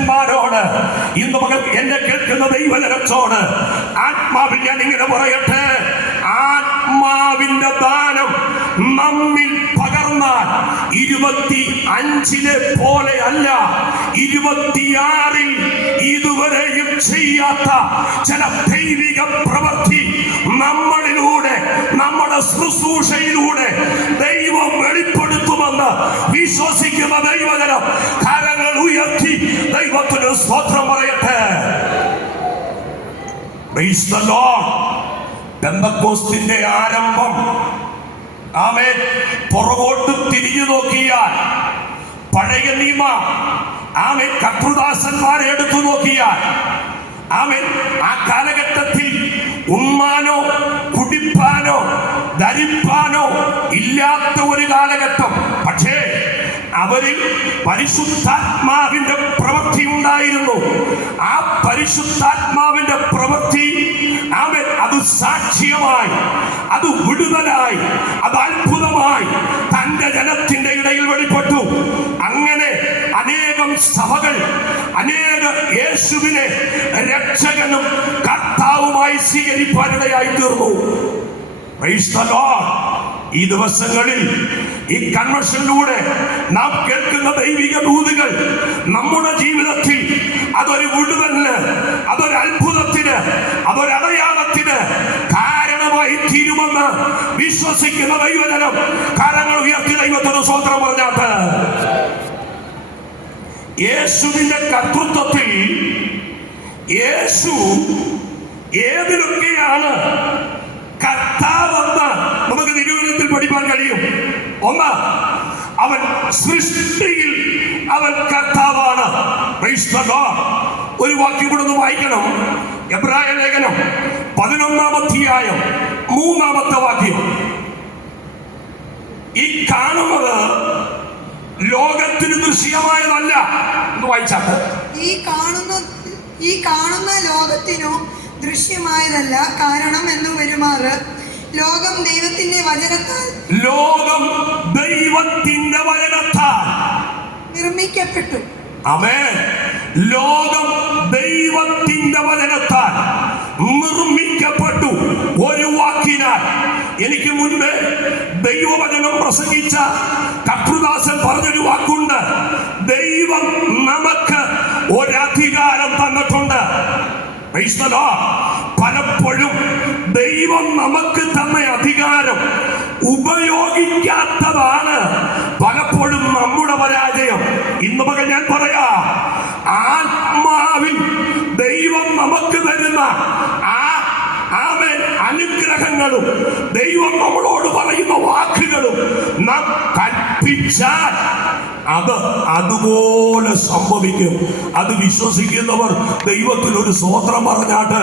ഭക്തന്മാരോട്, ഇന്ന് മകൾ എന്നെ കേൾക്കുന്ന ദൈവജനത്തോട് ആത്മാവിൽ ഞാൻ ഇങ്ങനെ പറയട്ടെ, ആത്മാവിന്റെ ദാനം നമ്മിൽ പകർന്നാൽ 25-ലെ പോലെ അല്ല, 26-ൽ ഇതുവരെയും ചെയ്യാത്ത ചില ദൈവിക പ്രവൃത്തി നമ്മളിലൂടെ, നമ്മുടെ ശുശ്രൂഷയിലൂടെ ദൈവം വെളിപ്പെടുത്തുമെന്ന് വിശ്വസിക്കുന്ന ദൈവജനം കരങ്ങൾ ഉയർത്തി ദൈവത്തിന് സ്തോത്രം പറയട്ടെ. Praise the Lord. പെന്തക്കോസ്തിന്റെ ആരംഭം, ആമേൻ, പുറകോട്ട് തിരിഞ്ഞു നോക്കിയാൽ പഴയ നിയമ, ആമേൻ, കർത്തൃദാസന്മാരെ എടുത്തു നോക്കിയാൽ, ആമേൻ, ആ കാലഘട്ടത്തിൽ ഉണ്ണാനോ കുടിപ്പാനോ ധരിപ്പാനോ ഇല്ലാത്ത ഒരു കാലഘട്ടം. പക്ഷേ അവരിൽ പരിശുദ്ധാത്മാവിന്റെ പ്രവൃത്തി ഉണ്ടായിരുന്നു. ആ പരിശുദ്ധാത്മാവിന്റെ പ്രവൃത്തി, ആമേൻ, അത് സാക്ഷ്യമായി, അത് വിടുതലായി, അത് അത്ഭുതമായി തന്റെ ജനത്തിന്റെ ഇടയിൽ വെളിപ്പെട്ടു. അങ്ങനെ അനേകം സഭകൾ, അനേക യേശുവിനെ രക്ഷകനും കർത്താവുമായി സ്വീകരിപ്പാനിടയായി തീർന്നു. Praise the Lord. ഈ ദിവസങ്ങളിൽ ഈ കൺവെൻഷനിലൂടെ നാം കേൾക്കുന്ന ദൈവിക ദൂതുകൾ നമ്മുടെ ജീവിതത്തിൽ അതൊരു വിടുതലിന്, അതൊരു അത്ഭുതത്തിന്, അതൊരു അടയാളത്തിന് കാരണമായി തീരുമെന്ന് വിശ്വസിക്കുന്ന ദൈവജനം കരങ്ങൾ ഉയർത്തി ദൈവത്തിന് സ്തോത്രം പറഞ്ഞാട്ട്. യേശുവിന്റെ കർത്തൃത്വത്തിൽ യേശു ഏതിലൊക്കെയാണ് കർത്താവെന്ന് നമുക്ക് തിരുവചനത്തിൽ പഠിപ്പാൻ കഴിയും. ഒന്ന്, അവൻ സൃഷ്ടിയിൽ അവൻ കർത്താവാണ്. Praise the Lord. ഒരു വാക്യം കൂടെ ഒന്ന് വായിക്കണം. എബ്രായ ലേഖനം 11-ാം അധ്യായം 3-ാമത്തെ വാക്യം. ഈ കാണുന്നത് ലോകത്തിന് ദൃശ്യമായതല്ല. ഒന്ന് വായിച്ചാട്ട്. ഈ കാണുന്ന ലോകത്തിനോ ദൃശ്യമായതല്ല. കാരണം എന്ന് വരുമാറ് ലോകം ദൈവത്തിന്റെ വചനത്താൽ നിർമ്മിക്കപ്പെട്ടു. ആമേൻ. ലോകം ദൈവത്തിന്റെ വചനത്താൽ നിർമ്മിക്കപ്പെട്ടു. ഒരു വാക്കിനാൽ. എനിക്ക് മുൻപ് ദൈവവചനം പ്രസംഗിച്ച കർത്തൃദാസൻ പറഞ്ഞൊരു വാക്കുണ്ട്. ദൈവം നമുക്ക് ഒരധികാരം തന്നിട്ടുണ്ട്. പലപ്പോഴും ദൈവം നമുക്ക് തന്ന അധികാരം ഉപയോഗിക്കാത്തതാണ് പലപ്പോഴും നമ്മുടെ പരാജയം. ഇന്ന് പകൽ ഞാൻ പറയാ, ആത്മാവിൽ ദൈവം നമുക്ക് തരുന്ന അനുഗ്രഹങ്ങളും ദൈവം നമ്മളോട് പറയുന്ന വാക്കുകളും നാം കൽപ്പിച്ചാൽ അത് അതുപോലെ സംഭവിക്കും. അത് വിശ്വസിക്കുന്നവർ ദൈവത്തിനൊരു സ്തോത്രം പറഞ്ഞാട്ട്.